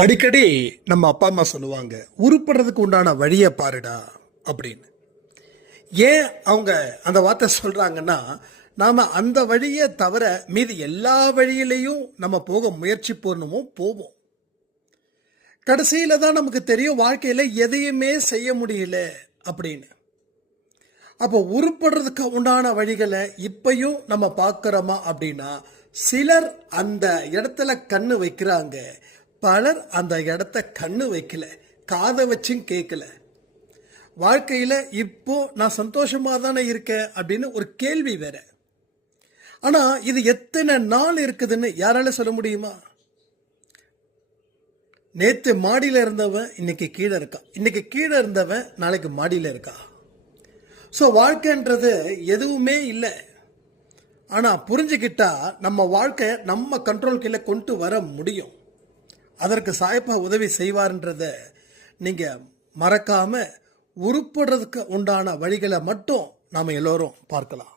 அடிக்கடி நம்ம அப்பா அம்மா சொல்லுவாங்க, உருப்படுறதுக்கு உண்டான வழியை பாருடா அப்படின்னு. ஏன் அவங்க அந்த வார்த்தை சொல்றாங்கன்னா, நாம அந்த வழியை தவிர மீதி எல்லா வழியிலையும் நம்ம போக முயற்சி பண்ணவும் போவோம். கடைசியில தான் நமக்கு தெரியும் வாழ்க்கையில எதையுமே செய்ய முடியல அப்படின்னு. அப்போ உருப்படுறதுக்கு உண்டான வழிகளை இப்பயும் நம்ம பார்க்கிறோமா அப்படின்னா, சிலர் அந்த இடத்துல கண்ணு வைக்கிறாங்க, பலர் அந்த இடத்த கண்ணு வைக்கல, காதை வச்சும் கேட்கல. வாழ்க்கையில இப்போ நான் சந்தோஷமா தானே இருக்கேன் அப்படின்னு ஒரு கேள்வி வேற. ஆனா இது எத்தனை நாள் இருக்குதுன்னு யாரால சொல்ல முடியுமா? நேத்து மாடியில இருந்தவன் இன்னைக்கு கீழே இருக்கான், இன்னைக்கு கீழே இருந்தவன் நாளைக்கு மாடியில இருக்கா. ஸோ வாழ்க்கைன்றது எதுவுமே இல்லை. ஆனால் புரிஞ்சுக்கிட்டா நம்ம வாழ்க்கை நம்ம கண்ட்ரோல் கீழே கொண்டு வர முடியும். அதற்கு சாயப்பா உதவி செய்வார்ன்றத நீங்கள் மறக்காம உருப்படுறதுக்கு உண்டான வழிகளை மட்டும் நாம் எல்லோரும் பார்க்கலாம்.